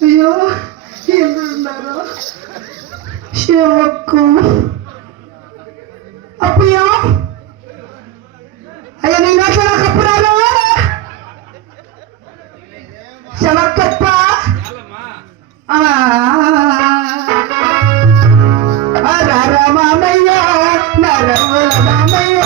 అయ్యో ఎందున్నారు శివక్కు అప్పయ్యా అయ్యా నేను అట్లా కప్పురాలు శవక్కప్ప మామయ్య నరముల మామయ్య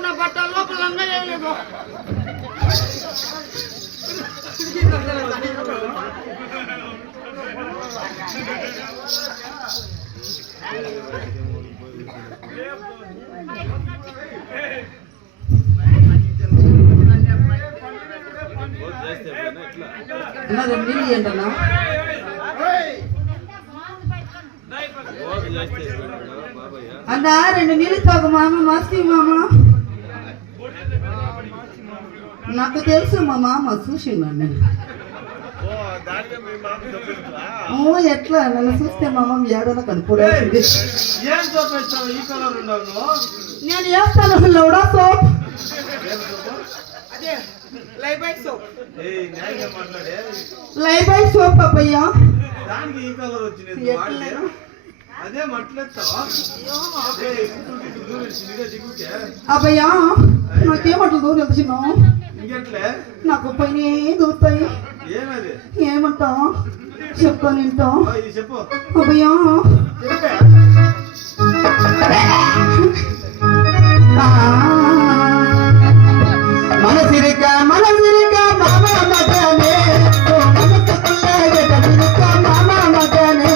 నా బట్ట లోపల లేదు ఏంటన్నా అన్నా 2 నీళ్ళు తాగు మామ మస్తీ మామ నాకు తెలుసు మా మామ చూసిండు నేను ఎట్లా నన్ను చూస్తే మామ ఏడో కనుక్కోలేదు నేను చేస్తాను లౌడా సోప్ లైబై సోప్ అబ్బయ్యా అబ్బయ్యా నాకేమంటలు దూరం వచ్చిన నాకు పైన దూరుతాయి ఏమంటా చెప్తాను వింటా అబ్బయ్యా మనసిరిక మనసిరిక మామ మగనే మామ మగనే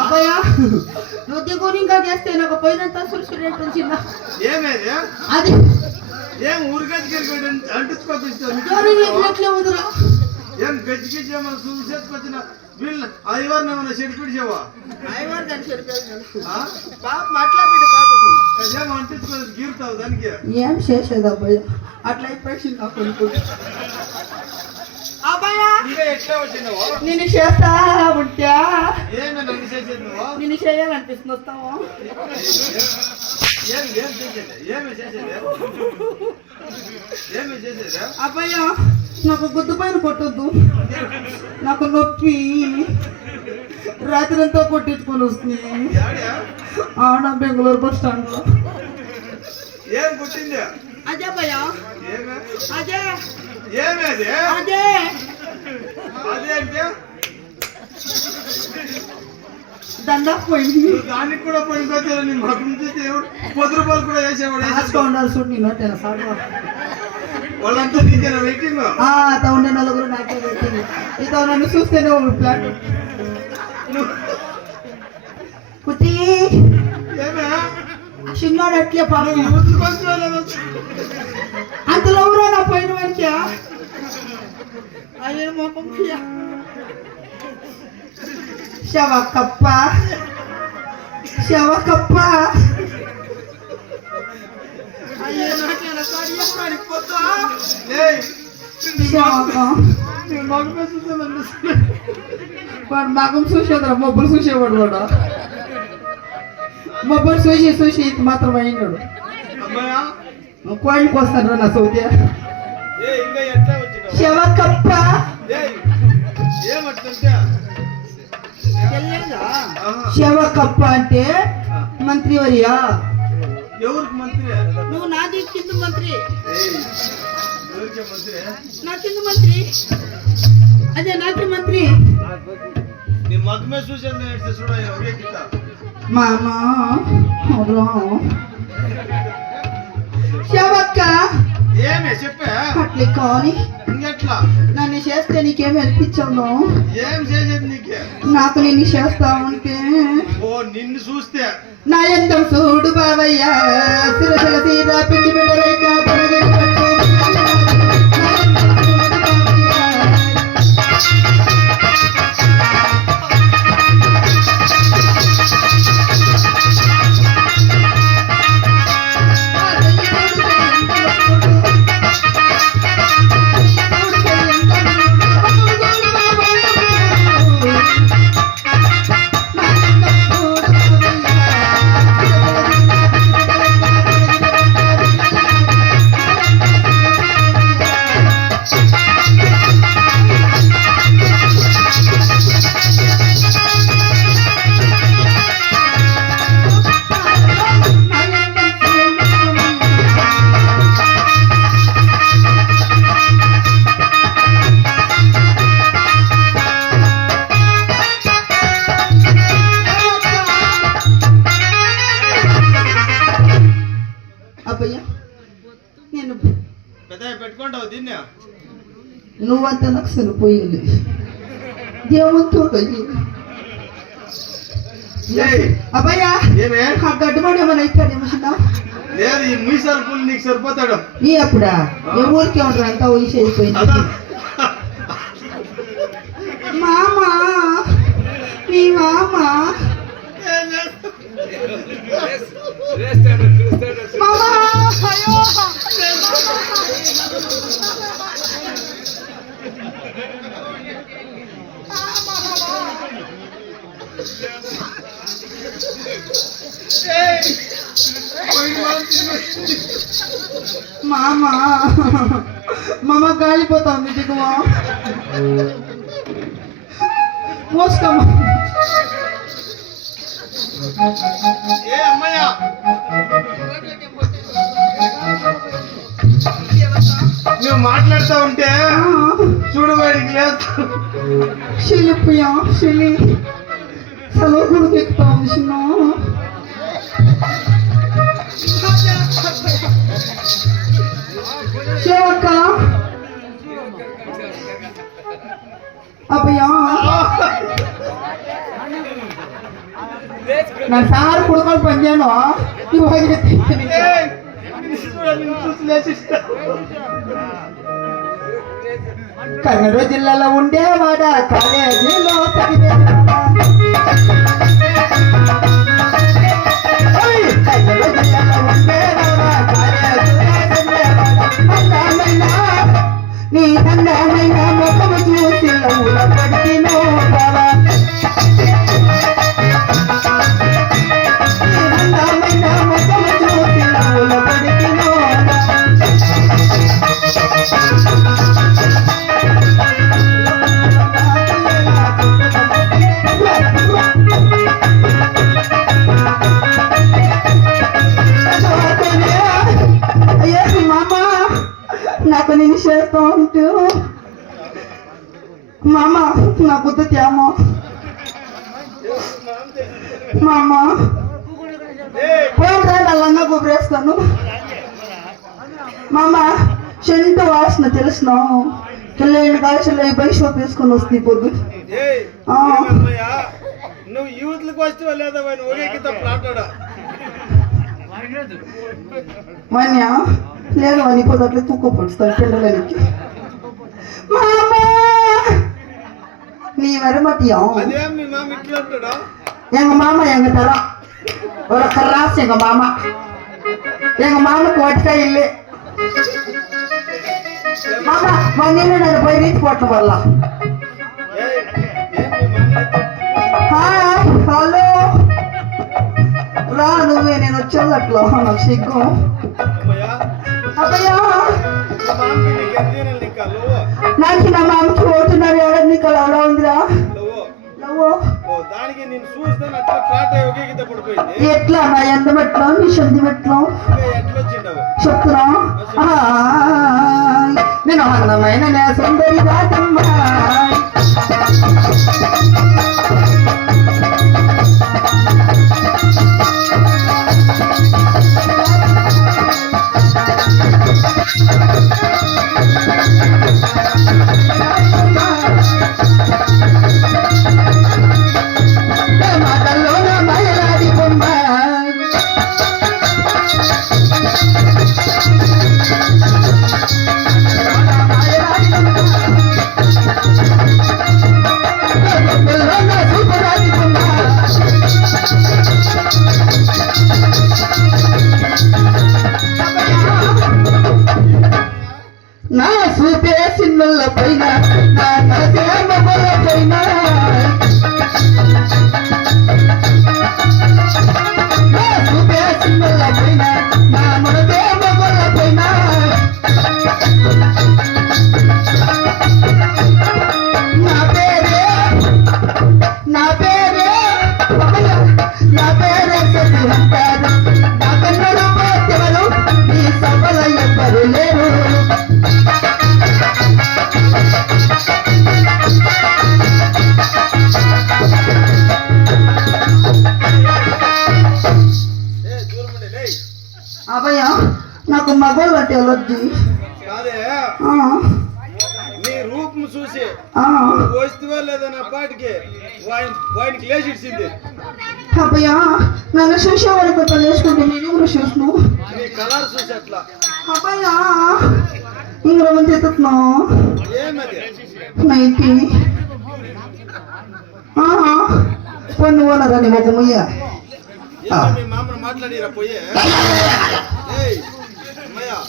అబ్బయ్యా నృత్య కోరింగా చేస్తే నాకు పోయినంత సులుసురేట్ ఉంచిందా అది ఏం ఊరికెళ్ళి అంటించుకోపిస్తాను ఏం గజ్జి గజ్జి ఏమన్నా చూసేసుకొచ్చిన వీళ్ళు ఐవారిని ఏమన్నా చెడిపిడిచావా అదేమో అంటించుకోలేదు గీరుతావు దానికి ఏం చేసేది అబ్బాయి అట్లా అయిపోయింది నాకు నేను చేస్తా ఉంటా నేను చేయాలనిపిస్తుంది వస్తావా అబ్బాయ్యా నాకు గుద్దు పైన కొట్టొద్దు నాకు నొప్పి రాత్రి అంతా కొట్టించుకొని వస్తుంది ఆడ బెంగళూరు బస్ స్టాండ్ లో ఏం కొట్టింది అదే అబ్బాయ్యా అదే ఏమేది అదే అదే అంటే దండా పోయింది. నువ్వు దానికి కూడా పనికొచ్చావు. నీ మగం చూస్తే ఎవడు 10 రూపాయలు కూడా వేసేవాడు. ఆస్కో ఉండాలి చూడు నీ నోటేనా సార్ వాళ్ళంతా నీకేనా వెయిటింగ్? ఉండే నలుగురు నాకే పెట్టింది. ఇతో నన్ను చూస్తేనే ఒక ప్లాట్ కుతి ఏమే చిన్నోడు అట్లే పాపం ముందుకు వచ్చినా అంతలో ఎవరో నా పోయిన వాడికి అయ్యే మొఖం శవకప్ప శవకప్ప అయ్యే నాకేనా కాడియా కాడిపోతా వాడు మగం చూసేదరా మొబ్బులు చూసేవాడు వాడు మొబ్బులు చూసి చూసి ఇంత మాత్రం అయినాడు. అమ్మాయా కోళ్ళకి వస్తాడు నా సౌది ఇంకా ఎట్లా వచ్చినావు? శవకప్ప ఏమంటే తెలియదా? శవకప్ప అంటే మంత్రివర్యా. ఎవరికి మంత్రి? నువ్వు నాది కింద మంత్రి, ఎవరికే మంత్రి? నా కింద మంత్రి, అదే నాటి మంత్రి. నీ మగమే చూసేది నేర్చే చూడ ఒకే కింద మామా శవక్క ఏమే చెప్పే అట్లే కానీ ఇంకెట్లా నన్ను చేస్తే నీకేం అనిపించావు? ఏం చేసేది నీకే? నాకు నిన్ను చేస్తా ఉంటే ఓ నిన్ను చూస్తే నా ఎంతం చూడు బావయ్య సిరసిల సీదా పిచ్చి బిడ్డరైక పరగని పట్టు. నా ఎంతం చూడు అబ్బయ్యా నేను పెద్ద పెట్టుకుంటావు దీన్ని. నువ్వంత నాకు సరిపోయింది దేవునితో అబ్బయ్యా ఏమే ఆ గడ్డమాడు ఏమైనా ఇస్తాడు మనిషినా? లేదు ఈ మీసాల పుల్లి నీకు సరిపోతాడు. నీ అప్పుడా ఏ ఊరికి ఉంటారు అంతా వయసు అయిపోయింది. మామా నీ మామా మామా అయ్యో మామా మామ గాలిపోతుంది దిగువా మోసుకోమా. ఏ అమ్మయ్యా నువ్వు మాట్లాడుతూ ఉంటే చూడు వాడికి లేదు శిలిపోయా శిలి సెలవు కూడా ఎక్కుతా ఉంది చిన్న శివక్క అబ్బయ్యా నా సార్ కొడుకోలు పనిచేయను ఇవాళ కర్నూలు జిల్లాలో ఉండేవాడ కాలేజీలో కర్నూలు జిల్లాలో ఉండేవాడ నీ అందమైన ముఖము చూసి లవ్వుల పడినో బావా. నీ అందమైన ముఖము చూసి లవ్వుల పడినో అయ్యో మామ నాకు నేను చేస్తా ఉంటూ మామ నా బుద్ధి తేమో మా అమ్మ పోయిరా నల్లంగా గుబరేస్తాను మా అమ్మ చెంటు వాసన తెలిసిన పిల్లలు కాల్చలే బైక్ షాప్ వేసుకొని వస్తుంది పొద్దు నువ్వు యూత్లకు వస్తే లేదా ఒకే ప్లాటాడా మన్య లేదు అని పొద్దు అట్లా తూకో పడుస్తాను పిల్లలకి మా అమ్మ நீ வரமாட்டியா எங்க மாமா எங்க தரம் ஒரு கராஸ் எங்க மாமாக்கு வட்டா இல்லை மாமா மண்ணில நான் போய் ரீச் போட்டு வரலாம் హాయ్ హలో రా నువ్వే నేను వచ్చేది అట్లా నాకు సిగ్గు అబ్బయ్యా నాకు నా మామకి ఓటున్నారు ఎవరు నీకు అలా ఉందిరా దానికి నేను చూస్తాను అట్లా ఫ్లాట్ ఒకే పడిపోయింది ఎట్లా నా ఎంత మెట్లో నీ శబ్ది మెట్లో చెప్తున్నా నేను అందమైన నా సుందరి రాజమ్మ నా సూపే సిన్నుల పైన నా మనసే మొగల పైన నా సూపే సిన్నుల పైన నా మనసే మొగల పైన నా పేరే నా పేరే సతి అంటారు నా కన్నడ పోతెవరు నీ సభల ఎవ్వరు లేరు అభయ నాకు మగోళ్ళు అంటే ఎలర్జీ నీ రూపం చూసి వస్తువా లేదా నా పాటికి వాడికి లేచి ఇచ్చింది అభయ నన్ను చూసేవాడు కొత్త లేచుకుంటే నేను కూడా చూసినావు నీ కలర్ చూసి అట్లా అభయ ఇంగ్రమంత ఎత్తుతున్నావు ఏమది నైటీ కొన్ని ఓనరా నీ ఒక ముయ్య మీ మామను మాట్లాడిరా పోయే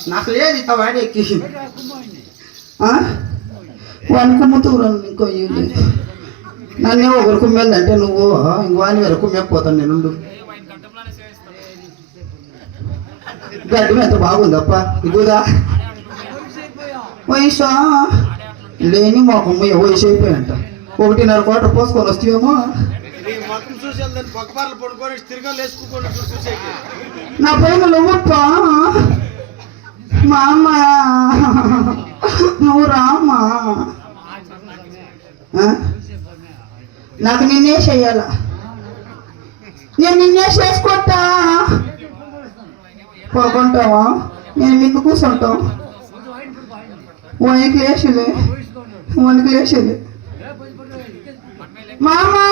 నాకు లేదు ఇంత వాడి ఎక్కేసి వాని కుమ్ముతూరని ఇంకో ఇల్లు నన్నే ఒకరు కుమ్మేందంటే నువ్వు ఇంకో వాని వేరే కుమ్మేకపోతాను నేను గడ్డి ఎంత బాగుందప్ప ఇగుదా వయసు లేని మా కుమ్మ వయసు అయిపోయాయంట 1.5 కోట పోసుకొని వస్తేమో నా పైన నువ్వుప్ప మా అమ్మ నువ్వు రామ్మా నాకు నిన్నే చెయ్యాల నేను నిన్నే చేసుకుంటా పోకుంటావా నేను మీకు కూర్చుంటాం వనికి లేచులే మామా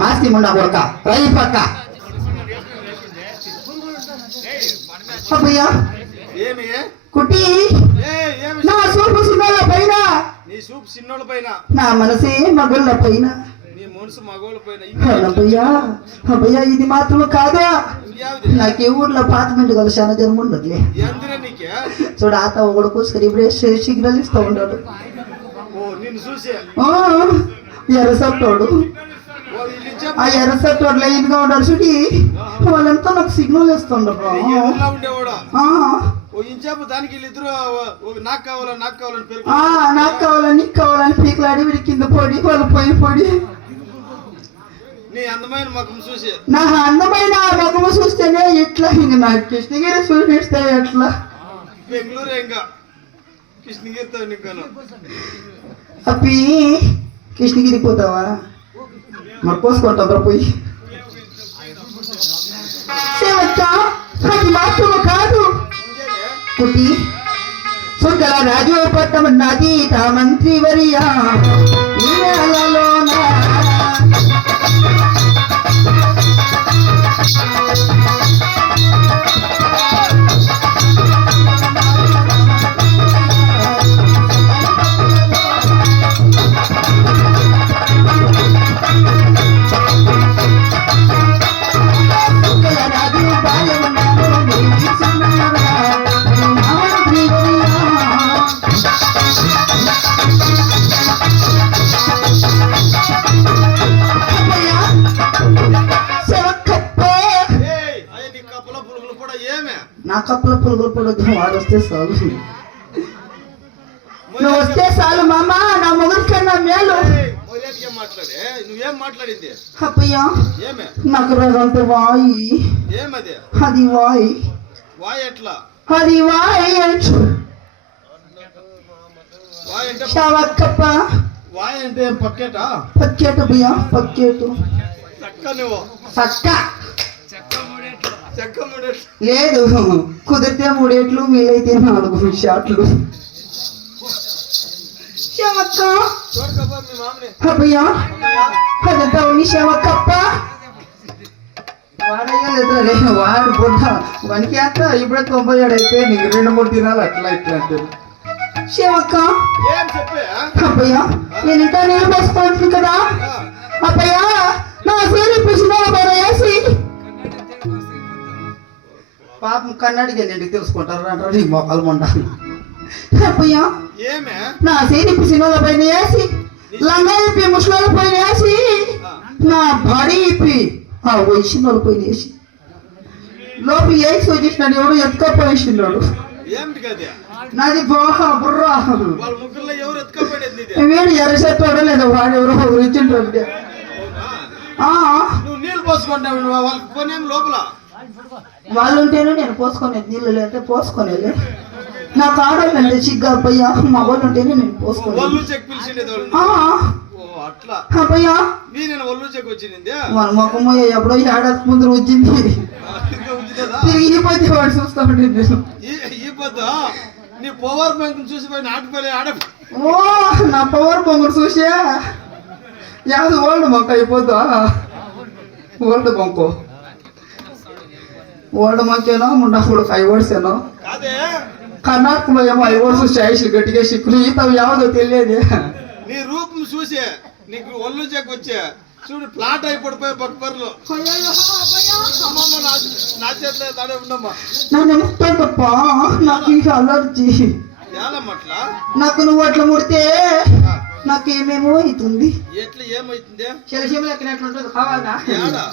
మాస్తి ముండా కొడక రై పక్క అబ్బయ్యా కుట్టి నా సూపు సిన్నోళ్ళ పైన నా మనసే మగోళ్ళ పైన అబ్బయ్యా అబ్బయ్యా ఇది మాత్రమే కాదా నాకు ఏ ఊర్లో అపార్ట్మెంట్ కలిసి చాలా జన్మ ఉండదు చూడ ఆత ఒకడు కూసుకొని ఇప్పుడే సిగ్నల్ ఇస్తూ ఉన్నాడు ఎర్రసట్టోడు ఆ ఎర్రసట్టోడు లైన్ గా ఉన్నాడు చూడి వాళ్ళంతా నాకు సిగ్నల్ ఇస్తుండ్రు నాకు కావాలని నీకు కావాలని పీకలాడి వీడి కింద పొడి వాళ్ళు పోయి పొడి నా అందమైన ముఖము చూస్తేనే ఇట్లా ఇంక నాకు కృష్ణగిరి చూపిస్తే ఎట్లా అప్పి కృష్ణగిరి పోతావా మరి పోసుకుంటాం పోయి సేవక్క అది మాత్రము కాదు కుటి సుందర రాజు పట్టమన్నది తా మంత్రి వర్యా ఈ నెలలోన నా కప్పుల పురుగులు పడొద్దు వాడు వస్తే చాలు నువ్వు వస్తే చాలు మామ నా మొగుడు కన్నా మేలు నువ్వేం మాట్లాడింది అప్పయ్యా నాకు రగంత వాయి ఏమది అది వాయి వాయ్ ఎట్లా అది వాయి అంచు వాయ్ అంటే షావక్కప్ప వాయ్ అంటే పక్కేటా పక్కేటు బియ్యా పక్కేటు చక్క నువ్వు చక్క చెక్క ముడేట్లు లేదు కుదిరితే 3 ఏట్లు వీలైతే 4 షాట్లు శవక్క చూడకబ్బా మీ మామని అబ్బయ్యా అదంతా ఉని శవక్కప్ప వాడయ్యలే వాడు బొడ్డ వానికి అంతా ఇప్పుడు 97 అయిపోయి నీకు 2-3 దినాలు అట్లా ఇట్లా అంటారు శవక్క ఏం చెప్పే అబ్బయ్యా నేను ఇంత నీళ్ళు పోసుకోవచ్చు కదా అబ్బయ్యా నా సీరి పుష్పాల బరేసి పాపం కన్నడిగా నేను తెలుసుకుంటారు అంటారు నీ మొక్కలు మొండ అప్పయ్యా ఏమే నా సేనిపి సినిమాల పైన వేసి లంగా ఇప్పి ముసలాల పైన వేసి నా భారీ ఇప్పి ఆ వయసుల పైన వేసి లోపల ఏ సూచిస్తున్నాడు ఎవడు ఎత్తుకపోయిస్తున్నాడు ఏమిటి కదా నాది బోహ బుర్రా వాళ్ళ ముగ్గురులో ఎవరు ఎత్తుకపోయేది ఇది వీడు ఎర్రసెట్టాడో లేదా వాడు ఎవరో ఇచ్చింటాడు నువ్వు నీళ్ళు పోసుకుంటావు వాళ్ళకి పోనేం లోపల వాళ్ళు ఉంటేనే నేను పోసుకునేది నీళ్ళు లేదంటే పోసుకునేది నాకు ఆడవాళ్ళు అంటే సిగ్గా అబ్బయ్యా మగవాళ్ళు ఉంటేనే నేను పోసుకునేది ఒళ్ళు చెక్ పిలిచిండేది వాళ్ళని ఓ అట్లా అబ్బయ్యా నేను ఒళ్ళు చెక్ వచ్చింది మన ముఖము ఎప్పుడో ఏడాది ముందు వచ్చింది తిరిగి ఈ పద్ది వాడు చూస్తా ఉంటుంది ఈ పొద్దు నీ పవర్ బ్యాంక్ చూసి పోయి నాటుకోలే ఆడ ఓ నా పవర్ బొంగుడు చూసా యాది ఓల్డ్ మొక్క అయిపోద్దా ఓల్డ్ బొంకు ఓల్డ్ మొక్కేనో ముండా కూడా 5 వర్డ్స్ ఏనో కాదే కర్ణాటకలో ఏమో 5 వర్డ్స్ చాయిస్లు గట్టిగా సిక్కులు ఈత యావదో తెలియదు నీ రూపం చూసే నీకు ఒళ్ళు చెక్ వచ్చే చూడు ప్లాట్ అయిపడిపోయి బొక్కర్లు అమ్మమ్మ నా చేతిలో తడే ఉండమ్మా నన్ను ముక్తాను తప్ప నాకు ఇంకా అలర్జీ ఏలమ్మట్లా నాకు నువ్వు అట్లా ముడితే నాకేమేమో అవుతుంది ఎట్లా ఏమైతుంది శిలశిమలు ఎక్కినట్లుంటుంది కావాలా ఏడా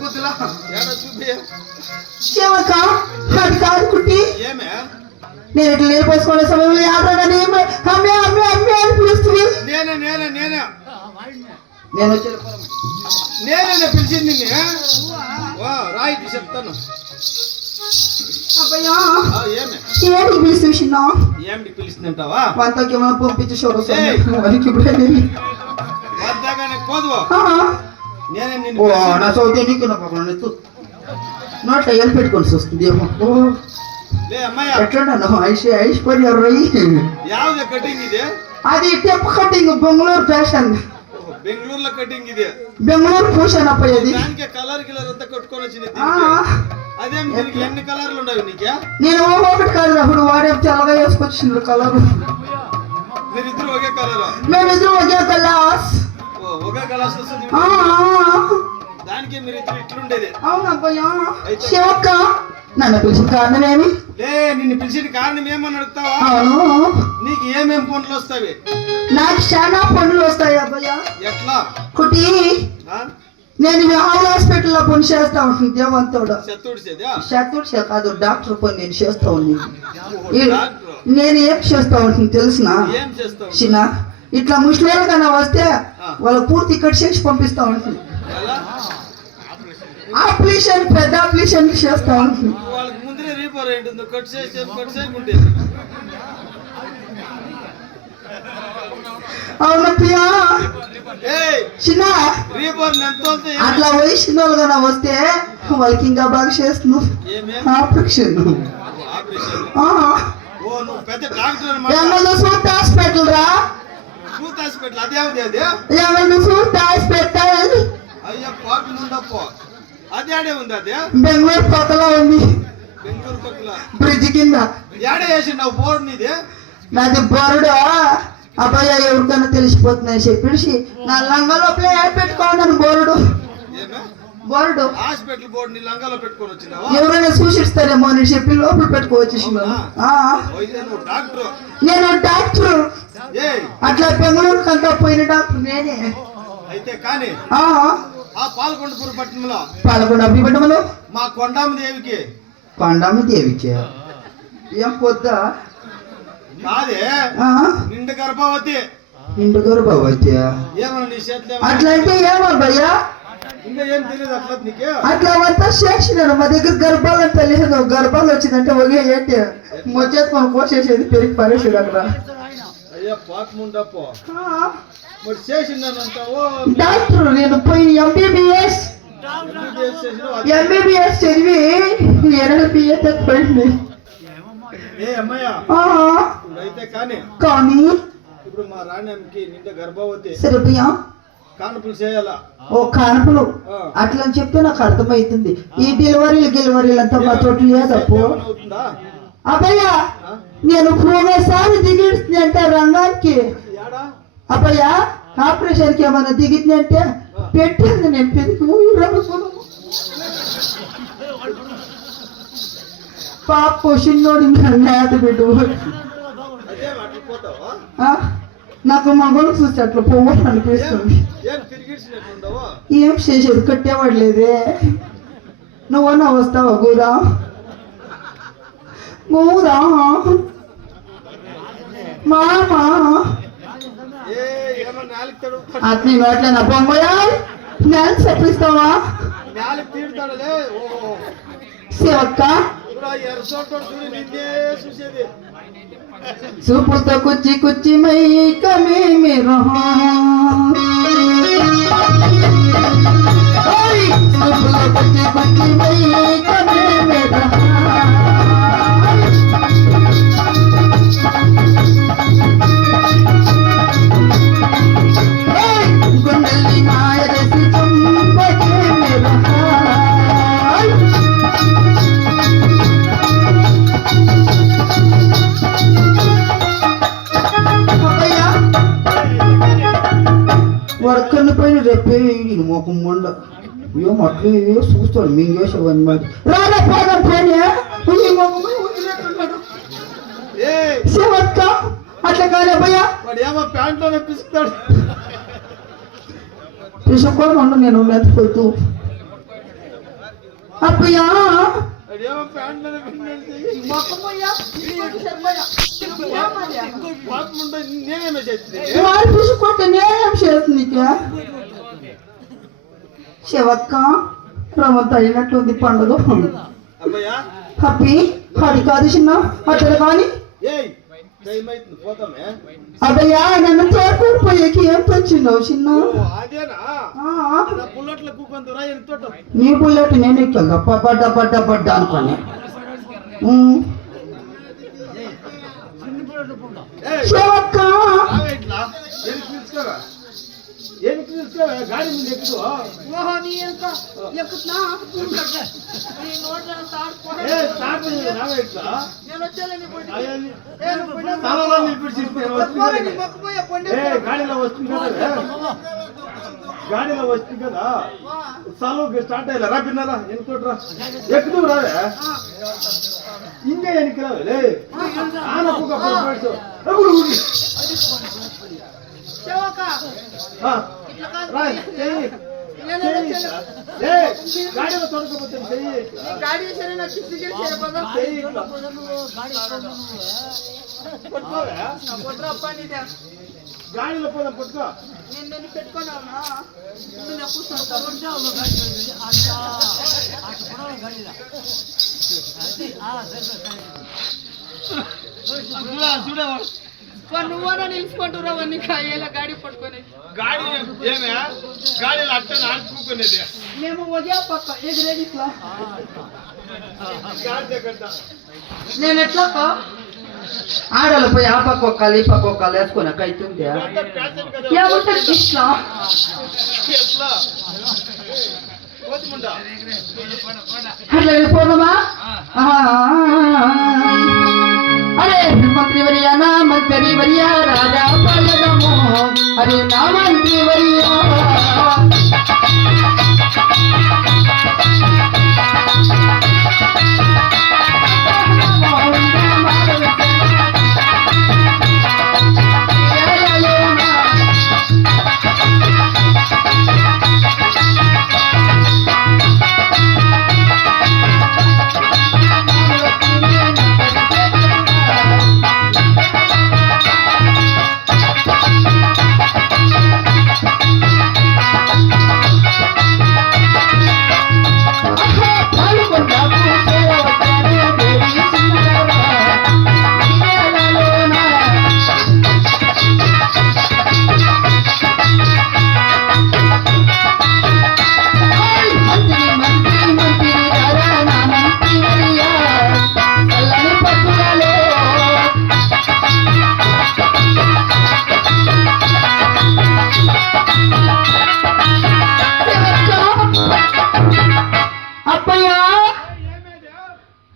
కూతురా ఏడా చూపి శివక అది కాదు కుట్టి ఏమే నేను ఇట్లా నీళ్ళు పోసుకునే సమయంలో ఆడగానే అమ్మే అమ్మే అమ్మే అని పిలుస్తుంది నేనే నేను వచ్చే నేనే పిలిచింది నిన్ను రాయిట్ చెప్తాను అబ్బయ్యా ఏమే ఏంటి పిలుస్తున్నా ఏమిటి పిలుస్తుందంటావా వంతకి ఏమైనా పంపించి చూడొచ్చు వారికి ఇప్పుడే వద్దాగానే పోదువా నేనే ఓ నిన్ను నా చౌతే నీకు నా పక్కన నెత్తు నోట్లో ఎల్ పెట్టుకొని చూస్తుంది ఏమో ఓ లే అమ్మాయ ఎట్లా ఐశ్వర్య రొయ్యి యావద కటింగ్ ఇది అది టెప్ కటింగ్ బెంగళూరు ఫ్యాషన్ బెంగళూరులో కటింగ్ ఇది బెంగళూరు ఫ్యాషన్ అప్పయ్యది దానికి కలర్ అంతా కొట్టుకొని వచ్చింది అదేం దీనికి ఎన్ని కలర్లు ఉండవు నీకే నేను ఒకటి కాదు అప్పుడు వాడే తెల్లగా వేసుకొచ్చిండ్రు కలర్ మీరిద్దరు ఒకే కలర్ మేమిద్దరు ఒకే కలర్స్ ఒకే కలర్స్ వస్తుంది దానికి మీరిద్దరు ఇట్లుండేది అవునప్పయ్యా శివక్క నన్ను పిలిచిన కారణమేమి లే నిన్ను పిలిచిన కారణం ఏమని అడుగుతావా అవును నీకు ఏమేం పనులు వస్తావి నాకు చాలా పనులు వస్తాయి అబ్బయ్యా ఎట్లా కుటి నేను ఆవుల హాస్పిటల్లో పని చేస్తా ఉంటుంది దేవంతోడు శత్రుడు కాదు డాక్టర్ పని నేను చేస్తా ఉంది నేను ఏం చేస్తా ఉంటుంది తెలిసిన చిన్న ఇట్లా ముస్లింలు కన్నా వస్తే వాళ్ళ పూర్తి కట్ చేసి పంపిస్తా ఉంటుంది అప్లికేషన్ పెద్ద అప్లికేషన్ చేస్తా ఉంటుంది వాళ్ళకి ముందరే రీపర్ ఏంటుందో కట్ చేయకుంటే అవును ప్రియా చిన్న రీబోర్న్ ఎంత వస్తే అట్లా వయసు వాళ్ళగా వస్తే వాళ్ళకి ఇంకా బాగా చేస్తున్నావు ఏమే ఆపరేషన్ ఆపరేషన్ ఆ. ఓ నువ్వు పెద్ద డాక్టర్ అన్నమాట ఏమన్నా సూట్ హాస్పిటల్ రా ట్రూత్ హాస్పిటల్ అదేమిటి అది ఏమన్నా సూట్ హాస్పిటల్ అయ్యా పాపి నుండప్పో అది ఆడే ఉంది అది బెంగళూరు పక్కలో ఉంది బెంగళూరు పక్కల బ్రిడ్జ్ కింద ఏడే వేసిండు బోర్డు నీది నాది బోర్డు అబ్బాయి ఎవరికైనా తెలిసిపోతుందని చెప్పేసి నా లంగా లోపల పెట్టుకోండి బోర్డు ఏమే బోర్డు హాస్పిటల్ బోర్డు నీ లంగాలో పెట్టుకొని వచ్చినావా ఎవరైనా సూచిస్తారేమో అని చెప్పి లోపల పెట్టుకోవచ్చు అయితే నువ్వు డాక్టర్ నేను డాక్టర్ ఏ అట్లా బెంగళూరుకి అంతా పోయిన డాక్టర్ నేనే అయితే కానీ ఆ ఆ పాలకొండపురం పట్టణంలో పాలకొండ అభిపట్టణంలో మా కొండామ దేవికి కొండమ్మ దేవికి ఏం పొద్దా కాదే నిండు గర్భవతి నిండు గర్భవతి ఏమన్నా నీ చేతిలో అట్లా అంటే ఏమబ్బయ్యా ఇంకా ఏం తెలియదు అట్లా నీకు అట్లా అంతా చేసినాను మా దగ్గర గర్భాలు అంటే లేదు గర్భాలు వచ్చిందంటే ఒకే ఏంటి మొచ్చేది మనం కోసేసేది పెరిగి పరేసేది అక్కడ అయ్యా పాపముండప్పో మరి చేసిందనంటావో డాక్టర్ నేను పోయి ఎంబీబీఎస్ చదివి NLPA పోయింది ఏ అమ్మయ్య ఆ, ఇప్పుడైతే కానీ కానీ ఇప్పుడు మా రాణ్యంకి నిండు గర్భవతి సరే భయ్యా కానుపులు చేయాలా ఓ కానుపులు అట్లా అని చెప్తే నాకు అర్థమవుతుంది ఈ డెలివరీలు అంతా మా తోటి లేదప్పు అవుతుందా అబ్బయ్యా నేను ఒకసారి దిగింది అంటే రంగానికి ఏడా అబ్బయ్యా ఆపరేషన్ కి ఏమైనా దిగింది అంటే పెట్టింది నేను పెరిగి పాప చిన్నోడి మేత పెట్టు అదే అట్లా పోతావా నాకు మగలు చూసి అట్లా పోవాలి అనిపిస్తుంది ఏం తిరిగిచ్చినట్లుండవా ఏం చేసేది కట్టేవాడు లేదే నువ్వన్నా వస్తావా గూదా గూదా మామా ఏ ఏమన్నా నాలుగు తడుగుతాడు అట్నీ అట్లా నా బొమ్మయా నేను చెప్పిస్తావా నాలుగు తీరుతాడులే ఓ శివక్క ఇప్పుడు ఆ ఎర్రచోట చూడు నిన్నే చూసేది చూపులతో కుచ్చి కుచ్చి మై కమేమి చూపులతో కుచ్చి కుచ్చి మై కమేమి గుండెల్ని మాయరసి చుంబకేమి వర్కర్ని పైన రేపే మొఖం మొండ ఏం అట్లే చూస్తాడు మింగేసేవని మరి రాలే పోదాం పోనీ ఏ శివక్క అట్లా కాలే భయ్యా వాడు ఏమో ప్యాంట్లోనే పిసుకుతాడు తీసుకోమండు నేను మెత్తపోతూ అబ్బయ్యా వాడు ఏమో ప్యాంట్లోనే పాపముండ నేనేమే చేస్తుంది వాడు తీసుకుంటే నేనేం చేస్తుంది శివక్క రవంత అయినట్లుంది పండుగ అబ్బయ్యా హ్యాపీ హరి కాదు చిన్న అట్లా కానీ ఏయ్ టైం అవుతుంది పోతామే అబ్బయ్యా నన్ను తోడుకొని పోయేకి ఏం తెచ్చినావు చిన్న ఓ అదేనా నా బుల్లెట్ల కూకందురా ఎంత నీ బుల్లెట్ నేను ఎక్కా పడ్డ అనుకోని శివక్క ఇట్లా ఏమి పిలుచుకోవా గాడి ముందు ఎక్కువ ఏ స్టార్ట్ నావే ఇట్లా తలలో గాడిలో వస్తుంది కదా గాడిలో వస్తుంది కదా సాలు స్టార్ట్ అయ్యా రా పిన్నారా ఎన్నుకోట్రా ఎక్కుతూ రావే ఇంకా ఎనికి రావే ఆనకు గాడిలో తొడకపోతే గాడిలో పోదాం పట్టుకో చూడేవాడు నువ్వన్నా నిలిచిపోతురా వాడిని కాయేలా గాడి పట్టుకొని గాడి ఏమే గాడిలో అట్ట ఆడుకునేది మేము ఉదయం పక్క ఎదురేది ఇట్లా గాడి దగ్గర నేను ఎట్లా ఆడలు పోయి ఆ పక్క ఒక్కలు ఈ పక్క ఒక్కలు వేసుకుని అవుతుంది ఫ్యాషన్ కదా ఏముంటుంది ఇట్లా ఎట్లా పోతుముండా అట్లా వెళ్ళిపోదామా అరే మంత్రి వర్యా నా మంత్రి వర్యా రాజా పల్లదము అరే నా మంత్రి వర్యా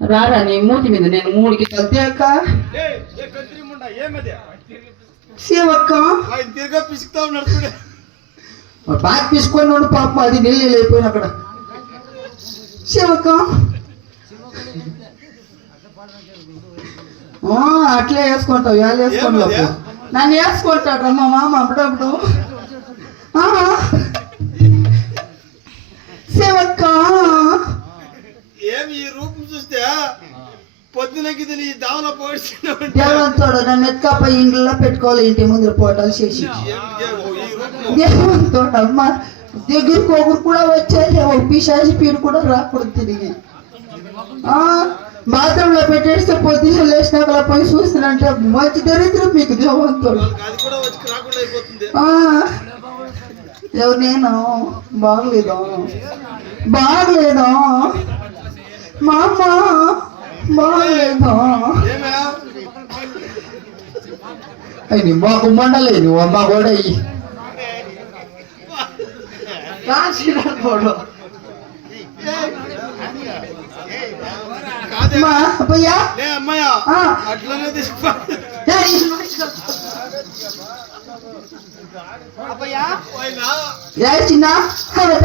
రారా నీ మూతి మీద నేను మూడికి తగ్గాక సేవక్క ఆయన తిరిగా పిసుకుతా ఉన్నాడు చూడే బాగా తీసుకొని ఉండు పాప అది నీళ్ళు అయిపోయిన అక్కడ సేవక్క అట్లే వేసుకుంటావు వేళ వేసుకుంటావు నన్ను వేసుకుంటాడు మా మామ అప్పుడప్పుడు సేవక్క ఏమి ఈ రూపం చూస్తే పొద్దునకి నీ దావలో పోడ్చిన దేవంతోడు నన్ను ఎత్తుకపోయి ఇంట్లో పెట్టుకోవాలి ఇంటి ముందు పోటాలు చేసి దేవంతోడు అమ్మ దగ్గరికి ఒకరు కూడా వచ్చేది ఒక పిశాచి పీడు కూడా రాకూడదు తిరిగి బాత్రూమ్ లో పెట్టేస్తే పొద్దున్న లేచినాక అలా పోయి చూస్తానంటే మంచి దరిద్రం మీకు దేవంతోడు ఎవరు నేను బాగలేదా బాగలేదా మా అమ్మ బాగలేదా అయ్యి మాకు మండలేదు మా గోడయ్యి చిన్న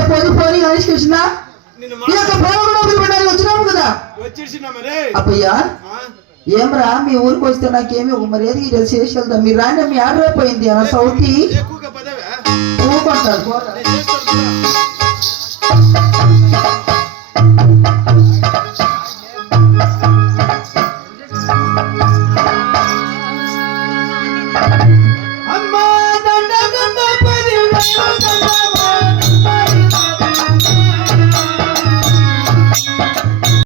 పోయి పోయి కృష్ణ వచ్చినాము కదా అప్పయ్యా ఏమరా మీ ఊరికి వస్తే నాకేమి ఒక మరి ఏది చేసి వెళ్తాం మీరు రాండి మీ ఆర్డర్ అయిపోయింది అన్న సౌతి ఊరుకుంటారు